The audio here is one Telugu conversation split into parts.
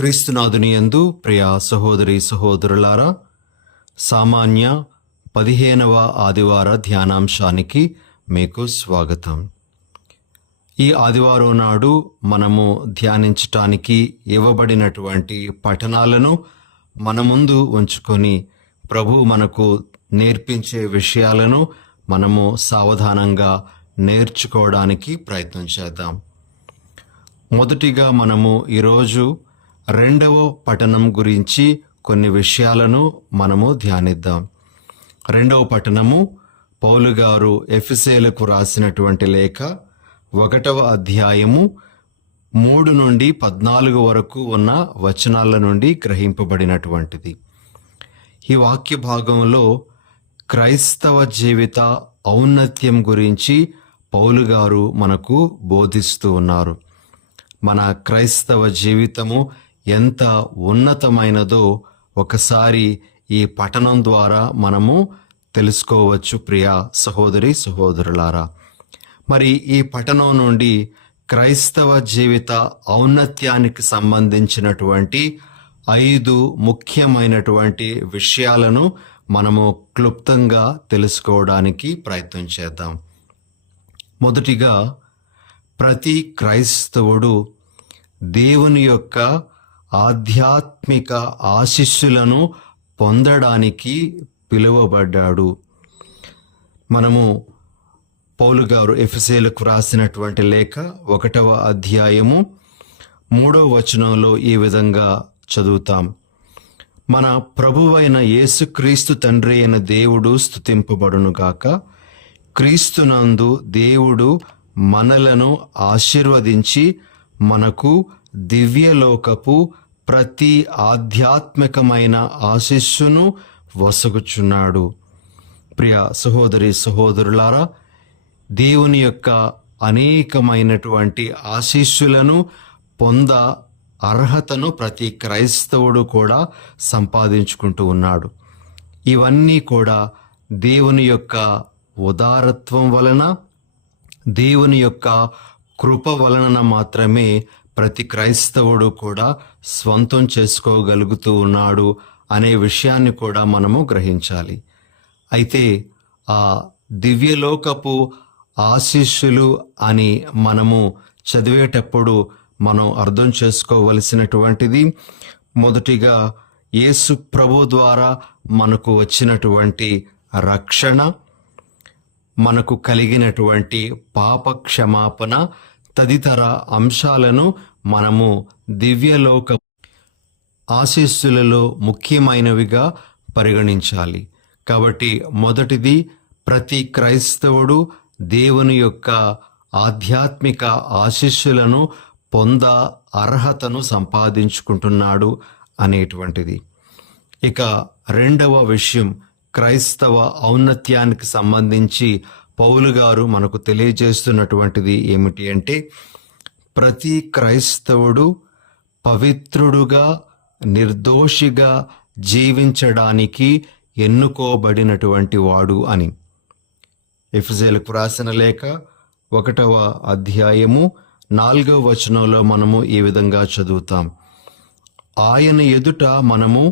క్రీస్తునాథుని యందు ప్రియ సహోదరి సహోదరులారా, సామాన్య 15వ ఆదివార ధ్యానాంశానికి మీకు స్వాగతం. ఈ ఆదివారం నాడు మనము ధ్యానించటానికి ఇవ్వబడినటువంటి పఠనాలను మన ముందు ఉంచుకొని ప్రభు మనకు నేర్పించే విషయాలను మనము సావధానంగా నేర్చుకోవడానికి ప్రయత్నం చేద్దాం. మొదటిగా మనము ఈరోజు 2వ పఠనం గురించి కొన్ని విషయాలను మనము ధ్యానిద్దాం. 2వ పఠనము పౌలు గారు ఎఫెసీయులకు రాసినటువంటి లేఖ 1వ అధ్యాయము 3 నుండి 14 వరకు ఉన్న వచనాల నుండి గ్రహింపబడినటువంటిది. ఈ వాక్య భాగంలో క్రైస్తవ జీవిత ఔన్నత్యం గురించి పౌలు గారు మనకు బోధిస్తూ ఉన్నారు. మన క్రైస్తవ జీవితము ఎంత ఉన్నతమైనదో ఒకసారి ఈ పఠనం ద్వారా మనము తెలుసుకోవచ్చు. ప్రియా సహోదరి సహోదరులారా, మరి ఈ పఠనం నుండి క్రైస్తవ జీవిత ఔన్నత్యానికి సంబంధించినటువంటి 5 ముఖ్యమైనటువంటి విషయాలను మనము క్లుప్తంగా తెలుసుకోవడానికి ప్రయత్నం చేద్దాం. మొదటిగా, ప్రతి క్రైస్తవుడు దేవుని యొక్క ఆధ్యాత్మిక ఆశీస్సులను పొందడానికి పిలువబడ్డాడు. మనము పౌలు గారు ఎఫెసీయులకు రాసినటువంటి లేఖ 1వ అధ్యాయము 3వ వచనంలో ఈ విధంగా చదువుతాం. మన ప్రభువైన యేసుక్రీస్తు తండ్రి అయిన దేవుడు స్తుతింపబడునుగాక. క్రీస్తునందు దేవుడు మనలను ఆశీర్వదించి మనకు దివ్యలోకపు ప్రతి ఆధ్యాత్మికమైన ఆశీస్సును వసగుచున్నాడు. ప్రియ సహోదరి సహోదరులారా, దేవుని యొక్క అనేకమైనటువంటి ఆశీస్సులను పొంద అర్హతను ప్రతి క్రైస్తవుడు కూడా సంపాదించుకుంటూ ఉన్నాడు. ఇవన్నీ కూడా దేవుని యొక్క ఉదారత్వం వలన, దేవుని యొక్క కృప వలన మాత్రమే ప్రతి క్రైస్తవుడు కూడా స్వంతం చేసుకోగలుగుతూ ఉన్నాడు అనే విషయాన్ని కూడా మనము గ్రహించాలి. అయితే ఆ దివ్యలోకపు ఆశీస్సులు అని మనము చదివేటప్పుడు మనం అర్థం చేసుకోవలసినటువంటిది, మొదటిగా యేసు ప్రభు ద్వారా మనకు వచ్చినటువంటి రక్షణ, మనకు కలిగినటువంటి పాప క్షమాపణ తదితర అంశాలను మనము దివ్యలోక ఆశీస్సులలో ముఖ్యమైనవిగా పరిగణించాలి. కాబట్టి మొదటిది, ప్రతి క్రైస్తవుడు దేవుని యొక్క ఆధ్యాత్మిక ఆశీస్సులను పొంద అర్హతను సంపాదించుకుంటున్నాడు అనేటువంటిది. ఇక 2వ విషయం, క్రైస్తవ ఔన్నత్యానికి సంబంధించి పౌలు గారు మనకు తెలియజేస్తున్నటువంటిది ఏమిటి అంటే, ప్రతి క్రైస్తవుడు పవిత్రుడుగా నిర్దోషిగా జీవించడానికి ఎన్నుకోబడినటువంటి వాడు అని. ఎఫెసీయులకు రాసిన లేఖ 1వ అధ్యాయము 4వ వచనంలో మనము ఈ విధంగా చదువుతాం. ఆయన ఎదుట మనము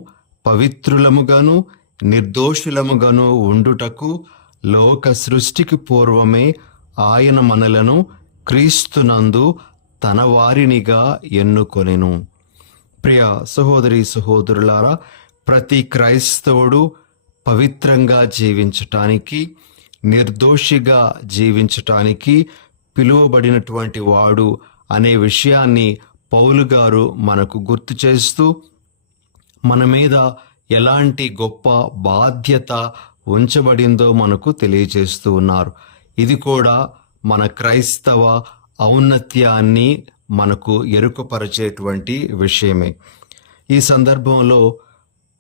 పవిత్రులముగాను నిర్దోషులముగాను ఉండుటకు లోక సృష్టికి పూర్వమే ఆయన మనలను క్రీస్తునందు తన వారినిగా ఎన్నుకొనెను. ప్రియ సహోదరి సహోదరులారా, ప్రతి క్రైస్తవుడు పవిత్రంగా జీవించటానికి, నిర్దోషిగా జీవించటానికి పిలువబడినటువంటి వాడు అనే విషయాన్ని పౌలు గారు మనకు గుర్తు చేస్తూ, మన మీద ఎలాంటి గొప్ప బాధ్యత ఉంచబడిందో మనకు తెలియజేస్తూ ఉన్నారు. ఇది కూడా మన క్రైస్తవ ఔన్నత్యాన్ని మనకు ఎరుకపరిచేటువంటి విషయమే. ఈ సందర్భంలో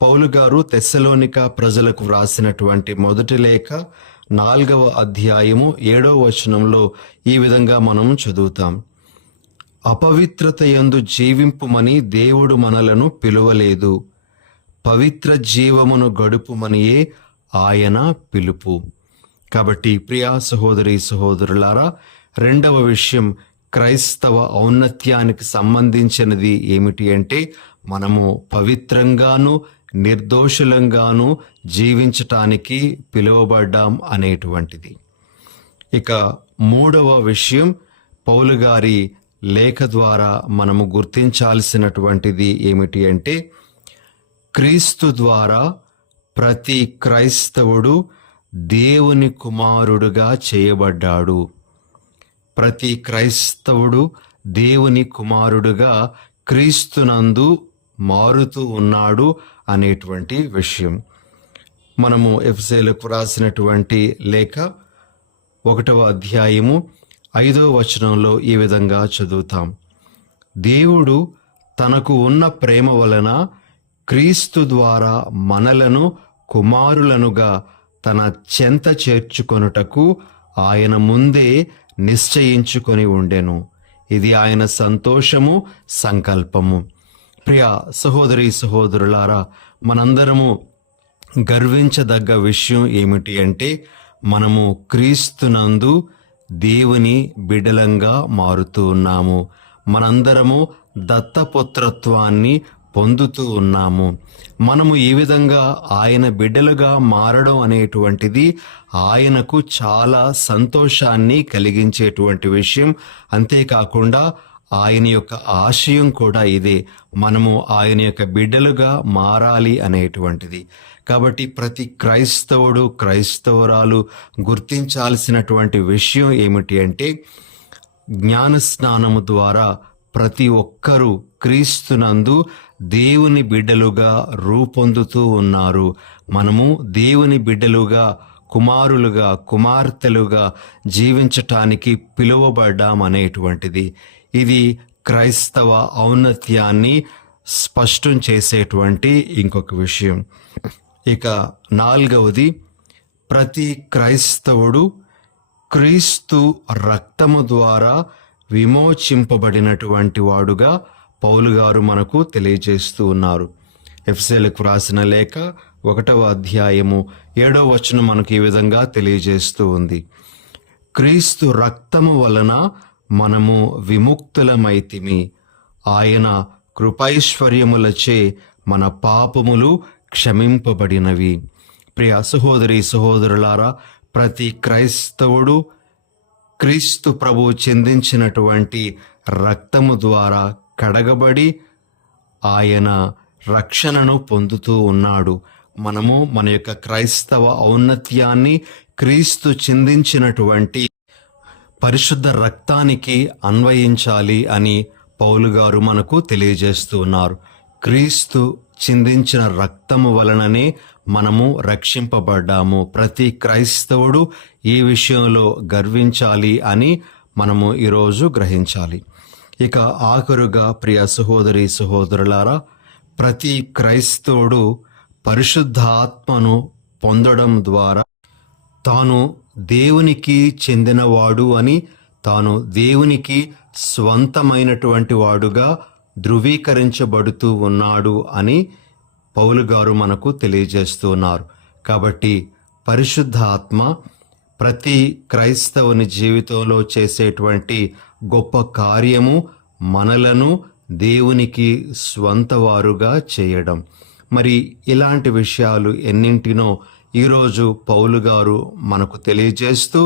పౌలు గారు తెస్సలోనిక ప్రజలకు వ్రాసినటువంటి మొదటి లేఖ 4వ అధ్యాయము 7వ వచనంలో ఈ విధంగా మనం చదువుతాం. అపవిత్రత యందు జీవింపుమని దేవుడు మనలను పిలువలేదు, పవిత్ర జీవమును గడుపుమనియే ఆయన పిలుపు. కాబట్టి ప్రియా సహోదరి సహోదరులారా, 2వ విషయం, క్రైస్తవ ఔన్నత్యానికి సంబంధించినది ఏమిటి అంటే, మనము పవిత్రంగాను నిర్దోషులంగాను జీవించటానికి పిలువబడ్డాం అనేటువంటిది. ఇక మూడవ విషయం, పౌలు గారి లేఖ ద్వారా మనము గుర్తించాల్సినటువంటిది ఏమిటి అంటే, క్రీస్తు ద్వారా ప్రతి క్రైస్తవుడు దేవుని కుమారుడుగా చేయబడ్డాడు. ప్రతి క్రైస్తవుడు దేవుని కుమారుడుగా క్రీస్తునందు మారుతూ ఉన్నాడు అనేటువంటి విషయం. మనము ఎఫెసీయులకు రాసినటువంటి లేఖ 1వ అధ్యాయము 5వ వచనంలో ఈ విధంగా చదువుతాం. దేవుడు తనకు ఉన్న ప్రేమ వలన క్రీస్తు ద్వారా మనలను కుమారులనుగా తన చెంత చేర్చుకొనుటకు ఆయన ముందే నిశ్చయించుకొని ఉండెను. ఇది ఆయన సంతోషము, సంకల్పము. ప్రియ సహోదరి సహోదరులారా, మనందరము గర్వించదగ్గ విషయం ఏమిటి అంటే, మనము క్రీస్తునందు దేవుని బిడ్డలంగా మారుతూ ఉన్నాము. మనందరము దత్తపుత్రత్వాన్ని పొందుతూ ఉన్నాము. మనము ఈ విధంగా ఆయన బిడ్డలుగా మారడం అనేటువంటిది ఆయనకు చాలా సంతోషాన్ని కలిగించేటువంటి విషయం. అంతేకాకుండా ఆయన యొక్క ఆశయం కూడా ఇదే, మనము ఆయన యొక్క బిడ్డలుగా మారాలి అనేటువంటిది. కాబట్టి ప్రతి క్రైస్తవుడు క్రైస్తవురాలు గుర్తించాల్సినటువంటి విషయం ఏమిటి అంటే, జ్ఞానస్నానము ద్వారా ప్రతి ఒక్కరూ క్రీస్తునందు దేవుని బిడ్డలుగా రూపొందుతూ ఉన్నారు. మనము దేవుని బిడ్డలుగా, కుమారులుగా, కుమార్తెలుగా జీవించటానికి పిలువబడ్డామనేటువంటిది ఇది క్రైస్తవ ఔన్నత్యాన్ని స్పష్టం చేసేటువంటి ఇంకొక విషయం. ఇక 4వది, ప్రతి క్రైస్తవుడు క్రీస్తు రక్తము ద్వారా విమోచింపబడినటువంటి వాడుగా పౌలు గారు మనకు తెలియజేస్తూ ఉన్నారు. ఎఫెసీయులకు రాసిన లేఖ 1వ అధ్యాయము 7వ వచనం మనకు ఈ విధంగా తెలియజేస్తూ ఉంది. క్రీస్తు రక్తము వలన మనము విముక్తులమైతిమి, ఆయన కృపైశ్వర్యములచే మన పాపములు క్షమింపబడినవి. ప్రియ సహోదరి సహోదరులారా, ప్రతి క్రైస్తవుడు క్రీస్తు ప్రభు చెందించినటువంటి రక్తము ద్వారా కడగబడి ఆయన రక్షణను పొందుతూ ఉన్నాడు. మనము మన యొక్క క్రైస్తవ ఔన్నత్యాన్ని క్రీస్తు చిందించినటువంటి పరిశుద్ధ రక్తానికి అన్వయించాలి అని పౌలు గారు మనకు తెలియజేస్తూ ఉన్నారు. క్రీస్తు చిందించిన రక్తము వలననే మనము రక్షింపబడ్డాము. ప్రతి క్రైస్తవుడు ఈ విషయంలో గర్వించాలి అని మనము ఈరోజు గ్రహించాలి. ఇక ఆఖరుగా ప్రియ సహోదరి సహోదరులారా, ప్రతి క్రైస్తవుడు పరిశుద్ధాత్మను పొందడం ద్వారా తాను దేవునికి చెందినవాడు అని, తాను దేవునికి స్వంతమైనటువంటి వాడుగా ధృవీకరించబడుతూ ఉన్నాడు అని పౌలు గారు మనకు తెలియజేస్తూ ఉన్నారు. కాబట్టి పరిశుద్ధ ఆత్మ ప్రతి క్రైస్తవుని జీవితంలో చేసేటువంటి గొప్ప కార్యము మనలను దేవునికి స్వంతవారుగా చేయడం. మరి ఇలాంటి విషయాలు ఎన్నింటినో ఈరోజు పౌలు గారు మనకు తెలియజేస్తూ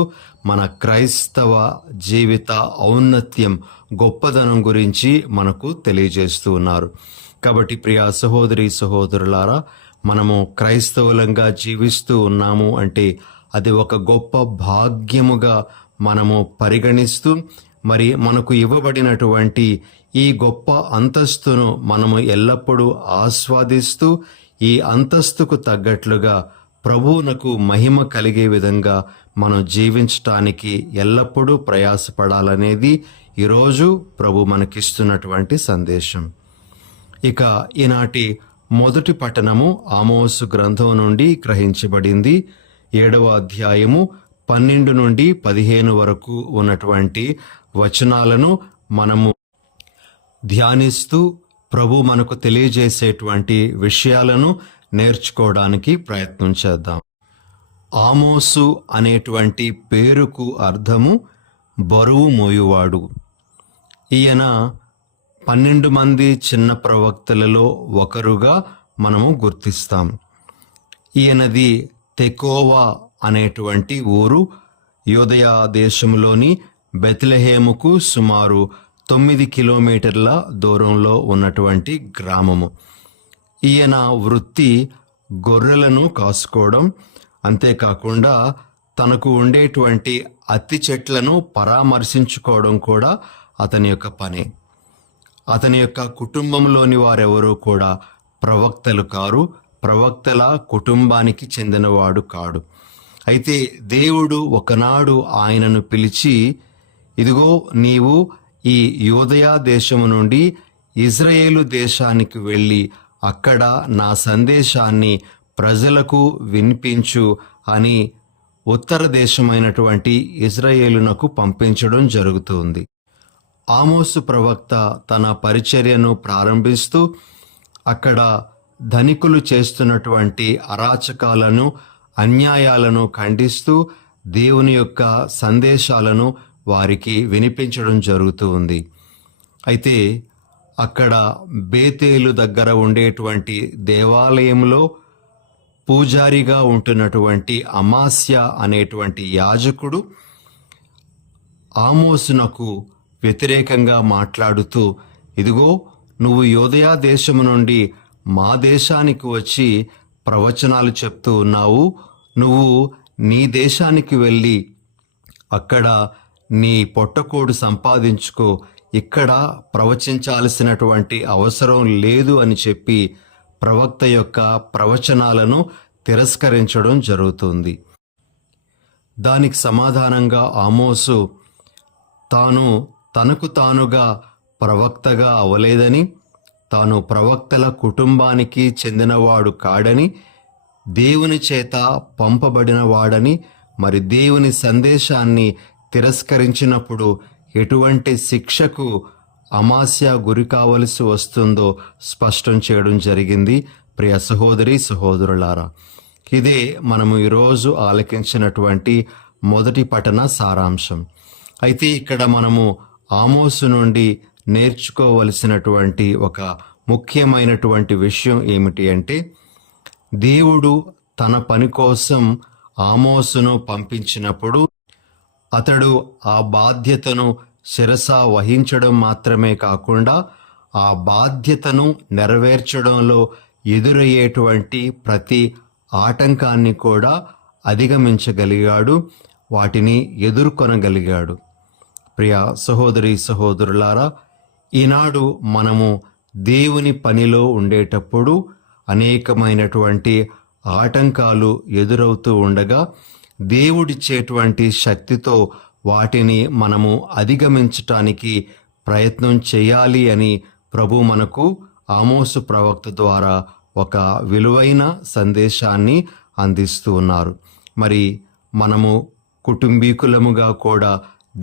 మన క్రైస్తవ జీవిత ఔన్నత్యం, గొప్పదనం గురించి మనకు తెలియజేస్తూ ఉన్నారు. కాబట్టి ప్రియ సహోదరి సహోదరులారా, మనము క్రైస్తవులంగా జీవిస్తూ ఉన్నాము అంటే అది ఒక గొప్ప భాగ్యముగా మనము పరిగణిస్తూ, మరి మనకు ఇవ్వబడినటువంటి ఈ గొప్ప అంతస్తును మనము ఎల్లప్పుడూ ఆస్వాదిస్తూ, ఈ అంతస్తుకు తగ్గట్లుగా ప్రభువునకు మహిమ కలిగే విధంగా మనం జీవించటానికి ఎల్లప్పుడూ ప్రయాసపడాలనేది ఈరోజు ప్రభు మనకిస్తున్నటువంటి సందేశం. ఇక ఈనాటి మొదటి పట్టణము ఆమోసు గ్రంథం నుండి గ్రహించబడింది. 7వ అధ్యాయము 12 నుండి 15 వరకు ఉన్నటువంటి వచనాలను మనము ధ్యానిస్తూ ప్రభు మనకు తెలియజేసేటువంటి విషయాలను నేర్చుకోవడానికి ప్రయత్నం చేద్దాం. ఆమోసు అనేటువంటి పేరుకు అర్థము బరువు మోయువాడు. ఈయన 12 మంది చిన్న ప్రవక్తలలో ఒకరుగా మనము గుర్తిస్తాం. ఈయనది తెకోవా అనేటువంటి ఊరు యూదయా దేశంలోని బెత్లెహేముకు సుమారు 9 కిలోమీటర్ల దూరంలో ఉన్నటువంటి గ్రామము. ఈయన వృత్తి గొర్రెలను కాసుకోవడం, అంతేకాకుండా తనకు ఉండేటువంటి అత్తి చెట్లను పరామర్శించుకోవడం కూడా అతని యొక్క పని. అతని యొక్క కుటుంబంలోని వారెవరూ కూడా ప్రవక్తలు కారు, ప్రవక్తల కుటుంబానికి చెందినవాడు కాడు. అయితే దేవుడు ఒకనాడు ఆయనను పిలిచి, ఇదిగో నీవు ఈ యూదయా దేశము నుండి ఇజ్రాయేలు దేశానికి వెళ్ళి అక్కడ నా సందేశాన్ని ప్రజలకు వినిపించు అని ఉత్తర దేశమైనటువంటి ఇజ్రాయేలునకు పంపించడం జరుగుతుంది. ఆమోసు ప్రవక్త తన పరిచర్యను ప్రారంభిస్తూ అక్కడ ధనికులు చేస్తున్నటువంటి అరాచకాలను, అన్యాయాలను ఖండిస్తూ దేవుని యొక్క సందేశాలను వారికి వినిపించడం జరుగుతూ ఉంది. అయితే అక్కడ బేతేలు దగ్గర ఉండేటువంటి దేవాలయంలో పూజారిగా ఉంటున్నటువంటి అమాస్య అనేటువంటి యాజకుడు ఆమోసునకు వ్యతిరేకంగా మాట్లాడుతూ, ఇదిగో నువ్వు యూదయా దేశము నుండి మా దేశానికి వచ్చి ప్రవచనాలు చెప్తూ ఉన్నావు. నువ్వు నీ దేశానికి వెళ్ళి అక్కడ నీ పొట్టకోడు సంపాదించుకో, ఇక్కడ ప్రవచించాల్సినటువంటి అవసరం లేదు అని చెప్పి ప్రవక్త యొక్క ప్రవచనాలను తిరస్కరించడం జరుగుతుంది. దానికి సమాధానంగా ఆమోసు తనకు తానుగా ప్రవక్తగా అవలేదని, తాను ప్రవక్తల కుటుంబానికి చెందినవాడు కాడని, దేవుని చేత పంపబడినవాడని, మరి దేవుని సందేశాన్ని తిరస్కరించినప్పుడు ఎటువంటి శిక్షకు అమాస్య గురి కావలసి వస్తుందో స్పష్టం చేయడం జరిగింది. ప్రియ సహోదరి సహోదరులారా, ఇదే మనము ఈరోజు ఆలకించినటువంటి మొదటి పఠన సారాంశం. అయితే ఇక్కడ మనము ఆమోసు నుండి నేర్చుకోవలసినటువంటి ఒక ముఖ్యమైనటువంటి విషయం ఏమిటి అంటే, దేవుడు తన పని కోసం ఆమోసును పంపించినప్పుడు అతడు ఆ బాధ్యతను శిరస వహించడం మాత్రమే కాకుండా ఆ బాధ్యతను నెరవేర్చడంలో ఎదురయ్యేటువంటి ప్రతి ఆటంకాన్ని కూడా అధిగమించగలిగాడు, వాటిని ఎదుర్కొనగలిగాడు. ప్రియ సహోదరి సహోదరులారా, ఈనాడు మనము దేవుని పనిలో ఉండేటప్పుడు అనేకమైనటువంటి ఆటంకాలు ఎదురవుతూ ఉండగా దేవుడిచ్చేటువంటి శక్తితో వాటిని మనము అధిగమించటానికి ప్రయత్నం చేయాలి అని ప్రభు మనకు ఆమోసు ప్రవక్త ద్వారా ఒక విలువైన సందేశాన్ని అందిస్తూ ఉన్నారు. మరి మనము కుటుంబీకులముగా కూడా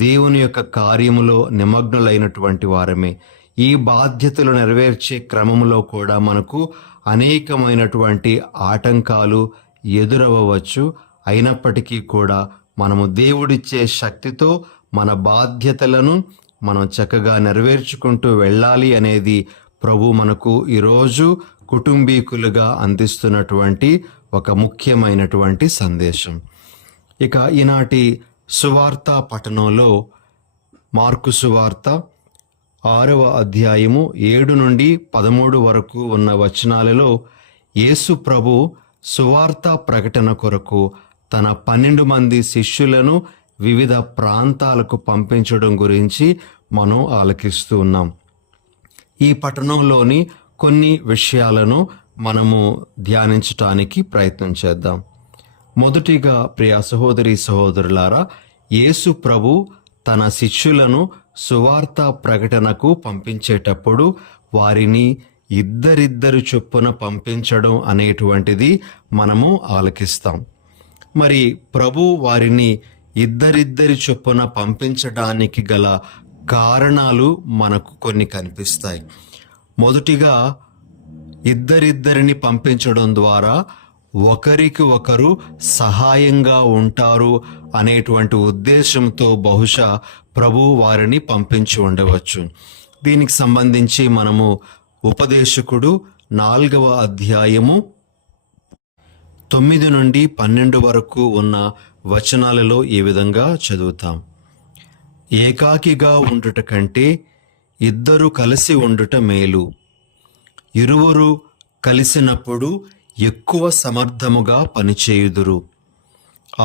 దేవుని యొక్క కార్యములో నిమగ్నులైనటువంటి వారమే. ఈ బాధ్యతలు నెరవేర్చే క్రమంలో కూడా మనకు అనేకమైనటువంటి ఆటంకాలు ఎదురవ్వచ్చు. అయినప్పటికీ కూడా మనము దేవుడిచ్చే శక్తితో మన బాధ్యతలను మనం చక్కగా నెరవేర్చుకుంటూ వెళ్ళాలి అనేది ప్రభు మనకు ఈరోజు కుటుంబీకులుగా అందిస్తున్నటువంటి ఒక ముఖ్యమైనటువంటి సందేశం. ఇక ఈనాటి సువార్త పఠనంలో మార్కు సువార్త 6వ అధ్యాయము 7 నుండి 13 వరకు ఉన్న వచనాలలో యేసు ప్రభు సువార్త ప్రకటన కొరకు తన 12 మంది శిష్యులను వివిధ ప్రాంతాలకు పంపించడం గురించి మనం ఆలకిస్తూ ఉన్నాం. ఈ పట్టణంలోని కొన్ని విషయాలను మనము ధ్యానించటానికి ప్రయత్నం చేద్దాం. మొదటిగా ప్రియ సహోదరి సహోదరులారా, యేసు ప్రభు తన శిష్యులను సువార్త ప్రకటనకు పంపించేటప్పుడు వారిని ఇద్దరిద్దరు చొప్పున పంపించడం అనేటువంటిది మనము ఆలకిస్తాం. మరి ప్రభు వారిని ఇద్దరిద్దరి చొప్పున పంపించడానికి గల కారణాలు మనకు కొన్ని కనిపిస్తాయి. మొదటిగా, ఇద్దరిద్దరిని పంపించడం ద్వారా ఒకరికి ఒకరు సహాయంగా ఉంటారు అనేటువంటి ఉద్దేశంతో బహుశా ప్రభు వారిని పంపించి ఉండవచ్చు. దీనికి సంబంధించి మనము ఉపదేశకుడు 4వ అధ్యాయము 9 నుండి 12 వరకు ఉన్న వచనాలలో ఈ విధంగా చదువుతాం. ఏకాకిగా ఉండుట కంటే ఇద్దరు కలిసి ఉండుట మేలు. ఇరువురు కలిసినప్పుడు ఎక్కువ సమర్థముగా పనిచేయుదురు.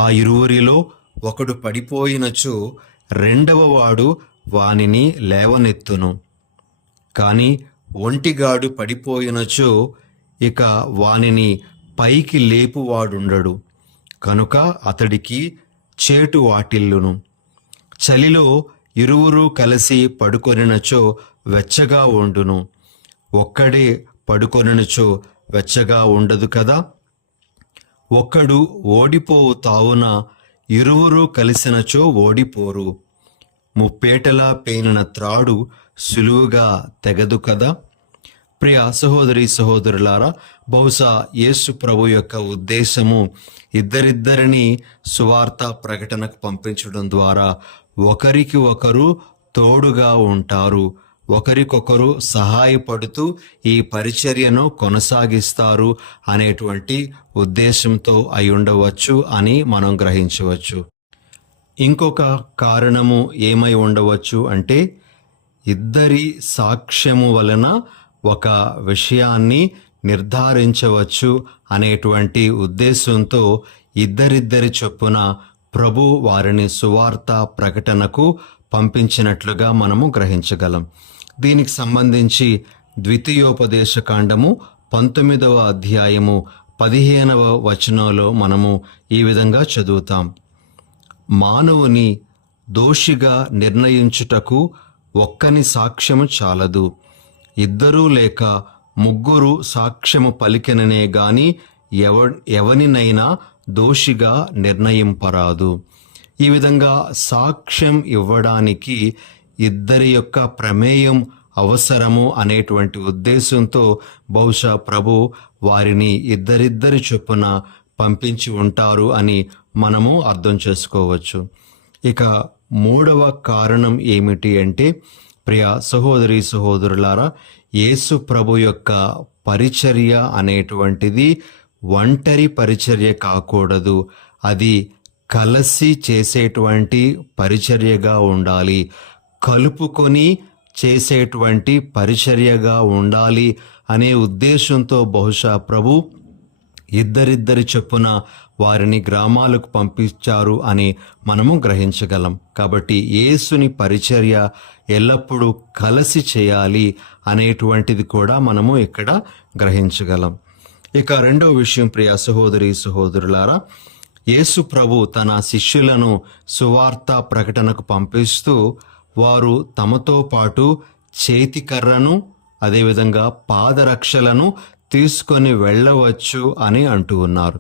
ఆ ఇరువురిలో ఒకడు పడిపోయినచో రెండవ వాడు వానిని లేవనెత్తును. కాని ఒంటిగాడు పడిపోయినచో ఇక వానిని పైకి లేపువాడుండడు. కనుక అతడికి చేటు వాటిల్లును. చలిలో ఇరువురు కలిసి పడుకొనినచో వెచ్చగా ఉండును. ఒక్కడే పడుకొనినచో వెచ్చగా ఉండదు కదా. ఒక్కడు ఓడిపోవు తావున ఇరువురు కలిసినచో ఓడిపోరు. ముప్పేటలా పేనిన త్రాడు సులువుగా తెగదు కదా. ప్రియ సహోదరి సహోదరులారా, బహుశా యేసు ప్రభు యొక్క ఉద్దేశము ఇద్దరిద్దరిని సువార్త ప్రకటనకు పంపించడం ద్వారా ఒకరికి ఒకరు తోడుగా ఉంటారు, ఒకరికొకరు సహాయపడుతూ ఈ పరిచర్యను కొనసాగిస్తారు అనేటువంటి ఉద్దేశంతో అయి ఉండవచ్చు అని మనం గ్రహించవచ్చు. ఇంకొక కారణము ఏమై ఉండవచ్చు అంటే, ఇద్దరి సాక్ష్యము వలన ఒక విషయాన్ని నిర్ధారించవచ్చు అనేటువంటి ఉద్దేశంతో ఇద్దరిద్దరి చొప్పున ప్రభు వారిని సువార్త ప్రకటనకు పంపించినట్లుగా మనము గ్రహించగలం. దీనికి సంబంధించి ద్వితీయోపదేశకాండము 19వ అధ్యాయము 15వ వచనంలో మనము ఈ విధంగా చదువుతాం. మానవుని దోషిగా నిర్ణయించుటకు ఒక్కని సాక్ష్యము చాలదు. ఇద్దరు లేక ముగ్గురు సాక్ష్యము పలికెననే గాని ఎవనినైనా దోషిగా నిర్ణయింపరాదు. ఈ విధంగా సాక్ష్యం ఇవ్వడానికి ఇద్దరి యొక్క ప్రమేయం అవసరము అనేటువంటి ఉద్దేశంతో బహుశా ప్రభు వారిని ఇద్దరిద్దరి చొప్పున పంపించి ఉంటారు అని మనము అర్థం చేసుకోవచ్చు. ఇక 3వ కారణం ఏమిటి అంటే, ప్రియ సహోదరి సహోదరులారా, యేసు ప్రభు యొక్క పరిచర్య అనేటువంటిది ఒంటరి పరిచర్య కాకూడదు. అది కలిసి చేసేటువంటి పరిచర్యగా ఉండాలి, కలుపుకొని చేసేటువంటి పరిచర్యగా ఉండాలి అనే ఉద్దేశంతో బహుశా ప్రభు ఇద్దరిద్దరి చొప్పున వారిని గ్రామాలకు పంపించారు అని మనము గ్రహించగలం. కాబట్టి యేసుని పరిచర్య ఎల్లప్పుడూ కలిసి చేయాలి అనేటువంటిది కూడా మనము ఇక్కడ గ్రహించగలం. ఇక 2వ విషయం, ప్రియ సహోదరి సహోదరులారా, యేసు ప్రభు తన శిష్యులను సువార్త ప్రకటనకు పంపిస్తూ వారు తమతో పాటు చేతికర్రను అదేవిధంగా పాదరక్షలను తీసుకొని వెళ్ళవచ్చు అని అంటూ ఉన్నారు.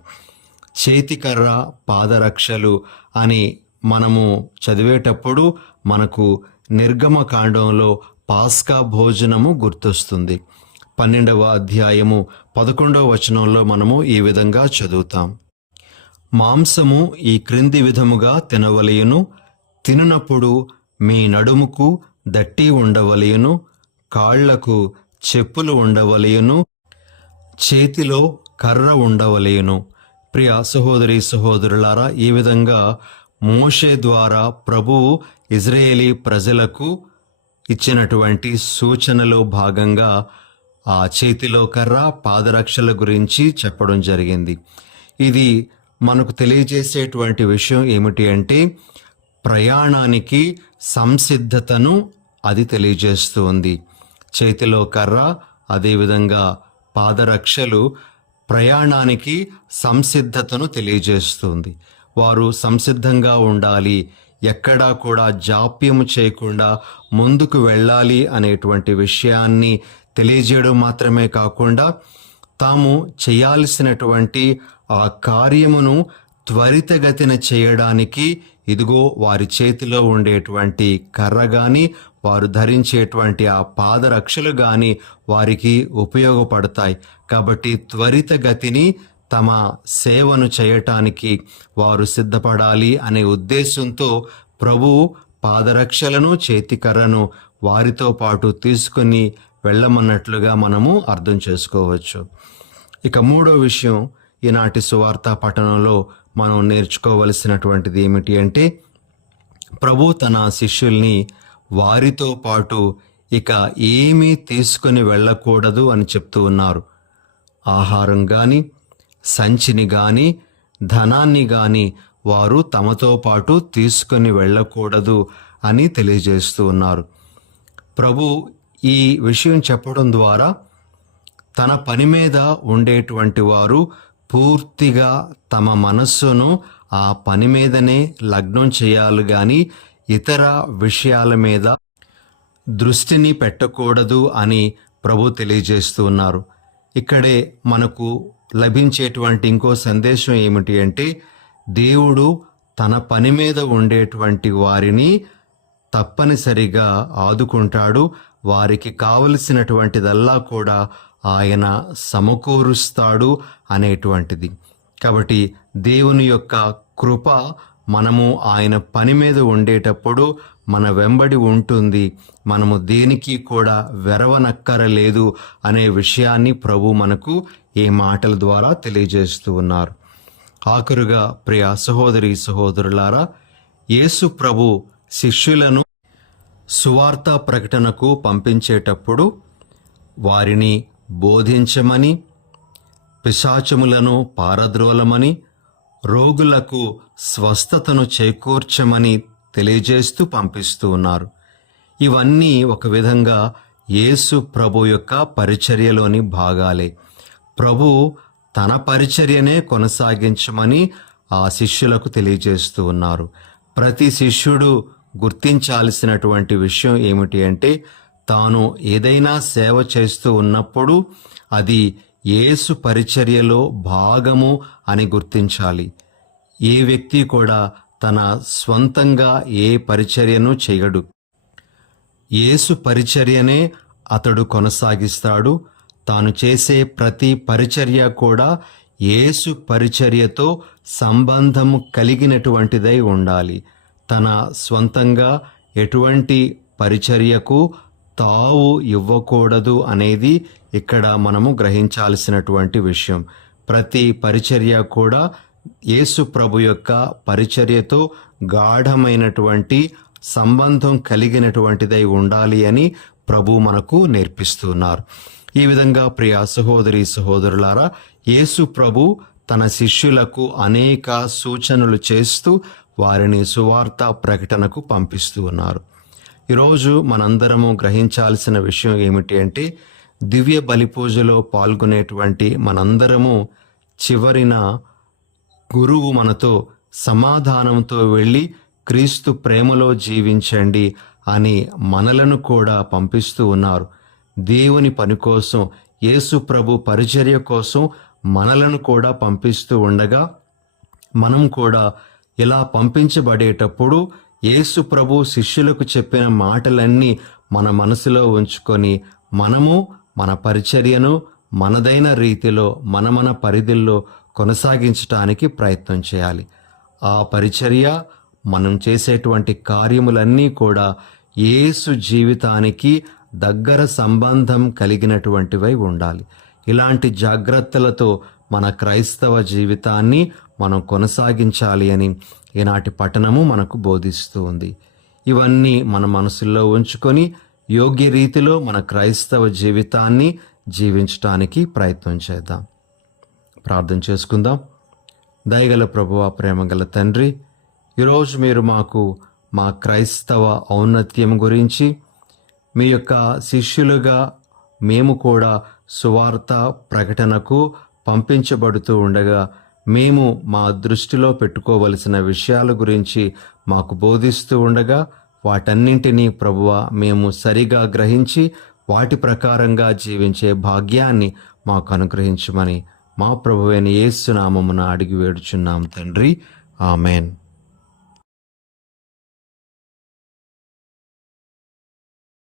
చేతికర్ర, పాదరక్షలు అని మనము చదివేటప్పుడు మనకు నిర్గమకాండంలో పాస్కా భోజనము గుర్తొస్తుంది. 12వ అధ్యాయము 11వ వచనంలో మనము ఈ విధంగా చదువుతాం. మాంసము ఈ క్రింది విధముగా తినవలయును, తినునప్పుడు మీ నడుముకు దట్టి ఉండవలయును, కాళ్లకు చెప్పులు ఉండవలయును, చేతిలో కర్ర ఉండవలయును. ప్రియ సహోదరి సహోదరులారా, ఈ విధంగా మోషే ద్వారా ప్రభువు ఇజ్రాయేలీ ప్రజలకు ఇచ్చినటువంటి సూచనలో భాగంగా ఆ చేతిలో కర్ర, పాదరక్షల గురించి చెప్పడం జరిగింది. ఇది మనకు తెలియజేసేటువంటి విషయం ఏమిటి అంటే, ప్రయాణానికి సంసిద్ధతను అది తెలియజేస్తుంది. చేతిలో కర్ర, అదేవిధంగా పాదరక్షలు ప్రయాణానికి సంసిద్ధతను తెలియజేస్తుంది. వారు సంసిద్ధంగా ఉండాలి, ఎక్కడా కూడా జాప్యము చేయకుండా ముందుకు వెళ్ళాలి అనేటువంటి విషయాన్ని తెలియజేయడం మాత్రమే కాకుండా, తాము చేయాల్సినటువంటి ఆ కార్యమును త్వరితగతిన చేయడానికి ఇదిగో వారి చేతిలో ఉండేటువంటి కర్ర గాని, వారు ధరించేటువంటి ఆ పాదరక్షలు గాని వారికి ఉపయోగపడతాయి. కాబట్టి త్వరితగతిని తమ సేవను చేయటానికి వారు సిద్ధపడాలి అనే ఉద్దేశంతో ప్రభువు పాదరక్షలను, చేతికర్రను వారితో పాటు తీసుకుని వెళ్ళమన్నట్లుగా మనము అర్థం చేసుకోవచ్చు. ఇక మూడో విషయం, ఈనాటి సువార్త పఠనంలో మనం నేర్చుకోవలసినటువంటిది ఏమిటి అంటే, ప్రభు తన శిష్యుల్ని వారితో పాటు ఇక ఏమీ తీసుకుని వెళ్ళకూడదు అని చెప్తూ ఉన్నారు. ఆహారం కానీ, సంచిని కానీ, ధనాన్ని కానీ వారు తమతో పాటు తీసుకొని వెళ్ళకూడదు అని తెలియజేస్తూ ఉన్నారు. ప్రభు ఈ విషయం చెప్పడం ద్వారా తన పని మీద ఉండేటువంటి వారు పూర్తిగా తమ మనస్సును ఆ పని మీదనే లగ్నం చేయాలి కానీ ఇతర విషయాల మీద దృష్టిని పెట్టకూడదు అని ప్రభు తెలియజేస్తూ ఉన్నారు. ఇక్కడే మనకు లభించేటువంటి ఇంకో సందేశం ఏమిటి అంటే, దేవుడు తన పని మీద ఉండేటువంటి వారిని తప్పనిసరిగా ఆదుకుంటాడు. వారికి కావలసినటువంటిదల్లా కూడా ఆయన సమకూరుస్తాడు అనేటువంటిది. కాబట్టి దేవుని యొక్క కృప మనము ఆయన పని మీద ఉండేటప్పుడు మన వెంబడి ఉంటుంది. మనము దేనికి కూడా వెరవనక్కరలేదు అనే విషయాన్ని ప్రభు మనకు ఈ మాటల ద్వారా తెలియజేస్తూ ఉన్నారు. ఆఖరుగా ప్రియ సహోదరి సహోదరులారా, యేసు ప్రభు శిష్యులను సువార్త ప్రకటనకు పంపించేటప్పుడు వారిని బోధించమని, పిశాచములను పారద్రోలమని, రోగులకు స్వస్థతను చేకూర్చమని తెలియజేస్తూ పంపిస్తూ ఉన్నారు. ఇవన్నీ ఒక విధంగా యేసు ప్రభు యొక్క పరిచర్యలోని భాగాలే. ప్రభు తన పరిచర్యనే కొనసాగించమని ఆ శిష్యులకు తెలియజేస్తూ ఉన్నారు. ప్రతి శిష్యుడు గుర్తించాల్సినటువంటి విషయం ఏమిటి అంటే, తాను ఏదైనా సేవ చేస్తూ ఉన్నప్పుడు అది యేసు పరిచర్యలో భాగము అని గుర్తించాలి. ఏ వ్యక్తి కూడా తన స్వంతంగా ఏ పరిచర్యను చేయడు. యేసు పరిచర్యనే అతడు కొనసాగిస్తాడు. తాను చేసే ప్రతి పరిచర్య కూడా యేసు పరిచర్యతో సంబంధము కలిగినటువంటిదై ఉండాలి. తన స్వంతంగా ఎటువంటి పరిచర్యకు తావు ఇవ్వకూడదు అనేది ఇక్కడ మనము గ్రహించాల్సినటువంటి విషయం. ప్రతి పరిచర్య కూడా యేసు ప్రభు యొక్క పరిచర్యతో గాఢమైనటువంటి సంబంధం కలిగినటువంటిదై ఉండాలి అని ప్రభు మనకు నేర్పిస్తున్నారు. ఈ విధంగా ప్రియ సహోదరి సహోదరులారా, యేసు ప్రభు తన శిష్యులకు అనేక సూచనలు చేస్తూ వారిని సువార్త ప్రకటనకు పంపిస్తూ ఉన్నారు. ఈరోజు మనందరము గ్రహించాల్సిన విషయం ఏమిటి అంటే, దివ్య బలి పూజలో పాల్గొనేటువంటి మనందరము చివరిన గురువు మనతో సమాధానంతో వెళ్ళి క్రీస్తు ప్రేమలో జీవించండి అని మనలను కూడా పంపిస్తూ ఉన్నారు. దేవుని పని కోసం, యేసు ప్రభు పరిచర్య కోసం మనలను కూడా పంపిస్తూ ఉండగా, మనం కూడా ఇలా పంపించబడేటప్పుడు యేసు ప్రభు శిష్యులకు చెప్పిన మాటలన్నీ మన మనసులో ఉంచుకొని మనము మన పరిచర్యను మనదైన రీతిలో మన పరిధిల్లో కొనసాగించటానికి ప్రయత్నం చేయాలి. ఆ పరిచర్య, మనం చేసేటువంటి కార్యములన్నీ కూడా యేసు జీవితానికి దగ్గర సంబంధం కలిగినటువంటివై ఉండాలి. ఇలాంటి జాగ్రత్తలతో మన క్రైస్తవ జీవితాన్ని మనం కొనసాగించాలి అని ఈనాటి పఠనము మనకు బోధిస్తూ ఉంది. ఇవన్నీ మన మనసుల్లో ఉంచుకొని యోగ్య రీతిలో మన క్రైస్తవ జీవితాన్ని జీవించటానికి ప్రయత్నం చేద్దాం. ప్రార్థన చేసుకుందాం. దయగల ప్రభువా, ప్రేమగల తండ్రి, ఈరోజు మీరు మాకు మా క్రైస్తవ ఔన్నత్యం గురించి, మీ యొక్క శిష్యులుగా మేము కూడా సువార్త ప్రకటనకు పంపించబడుతూ ఉండగా మేము మా దృష్టిలో పెట్టుకోవలసిన విషయాల గురించి మాకు బోధిస్తూ ఉండగా, వాటన్నింటినీ ప్రభువా మేము సరిగా గ్రహించి వాటి ప్రకారంగా జీవించే భాగ్యాన్ని మాకు అనుగ్రహించమని మా ప్రభువైన యేసు నామమున అడిగి వేడుచున్నాం తండ్రి. ఆమెన్.